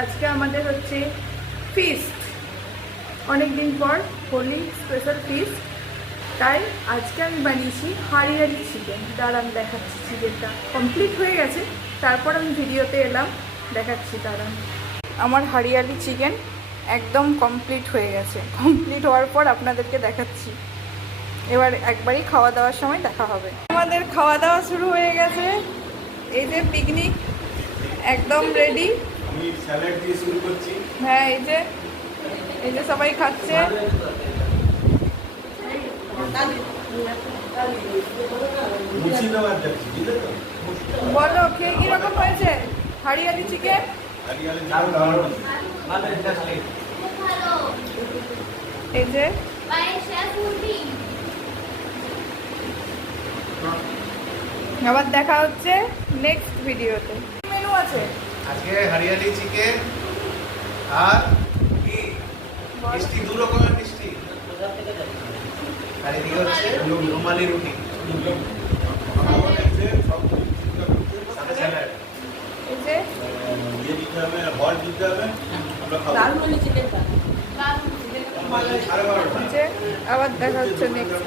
আজকে আমাদের হচ্ছে ফিস্ট, অনেক দিন পর হোলি স্পেশাল ফিস্ট। তাই আজকে আমি বানিয়েছি হাঁড়ি চিকেন। দাঁড়ান দেখাচ্ছি, চিকেনটা কমপ্লিট হয়ে গেছে, তারপর আমি ভিডিওতে এলাম, দেখাচ্ছি। দাঁড়ান, আমার হাঁড়ি চিকেন একদম কমপ্লিট হয়ে গেছে। কমপ্লিট হওয়ার পর আপনাদেরকে দেখাচ্ছি। এবার একবারই খাওয়া দাওয়ার সময় দেখা হবে। আমাদের খাওয়া দাওয়া শুরু হয়ে গেছে। এই যে পিকনিক একদম রেডি। আমি স্যালাড দিয়ে শুরু করছি। হ্যাঁ, এই যে সবাই খাচ্ছে। মুর্শিদাবাদ যাচ্ছি, বুঝলে তো? বলো খেয়ে কিরকম হয়েছে হাঁড়ি চিকেন? এই যে আবার দেখা হচ্ছে নেক্সট ভিডিওতে। মেনু আছে আজকে হরিয়ালি চিকেন আর কি মিষ্টি, দু রকমের মিষ্টি, আর এদিকে হচ্ছে রুমালি রুটি, সাথে স্যালাড। এই যে আবার দেখা হচ্ছে নেক্সট।